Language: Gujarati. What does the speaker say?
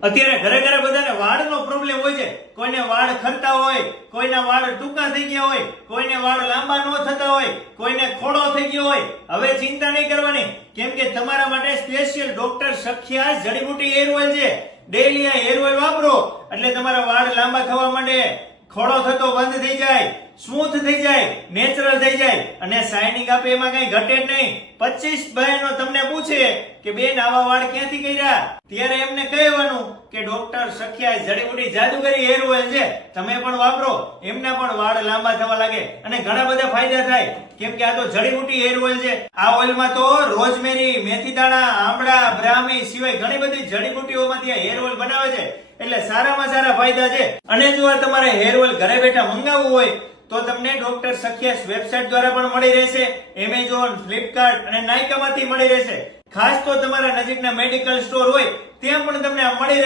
અત્યારે ઘરે ઘરે બધાને વાળનો પ્રોબ્લેમ હોય છે. કોઈને વાળ ખરતા હોય, કોઈના વાળ ટૂંકા થઈ ગયા હોય, કોઈને વાળ લાંબા ન થતા હોય, કોઈને ખોડો થઈ ગયો હોય. હવે ચિંતા નહીં કરવાની, કેમ કે તમારા માટે સ્પેશિયલ ડોક્ટર સખ્યા જડીબુટી હેર ઓઇલ છે. ડેઈલી આ હેર ઓઇલ વાપરો એટલે તમારા વાળ લાંબા થવા માંડે, ખોડો થતો બંધ થઈ જાય, સ્મૂથ થઈ જાય, નેચરલ થઈ જાય અને શાઇનિંગ આપે, એમાં કઈ ઘટે જ નહીં. 25 બહેનો તમને પૂછે કે બેન આવા વાળ ક્યાંથી કર્યા, ત્યારે એમને કહેવાનું કે ડોક્ટર સખ્યા જડીબુટી જાદુગરી હેર ઓઇલ છે, તમે પણ વાપરો, એમના પણ વાળ લાંબા થવા લાગે અને ઘણા બધા ફાયદા થાય. કેમ કે આ તો જડીબુટી હેર ઓઇલ છે. આ ઓઇલમાં તો રોઝમેરી, મેથી દાણા, આમળા, બ્રાહ્મી સિવાય ઘણી બધી જડીબુટીઓમાંથી આ હેર ઓઇલ બનાવે છે. એટલે સારામાં સારા ફાયદા છે. અને જો આ તમારે હેર ઓઇલ ઘરે બેઠા મંગાવવું હોય તો તમને ડોક્ટર સખ્યા વેબસાઇટ દ્વારા પણ મળી રહેશે. એમેઝોન, ફ્લિપકાર્ટ અને નાયકામાંથી મળી રહેશે. ખાસ તો તમારા નજીકના મેડિકલ સ્ટોર હોય ત્યાં પણ તમને મળી રહેશે.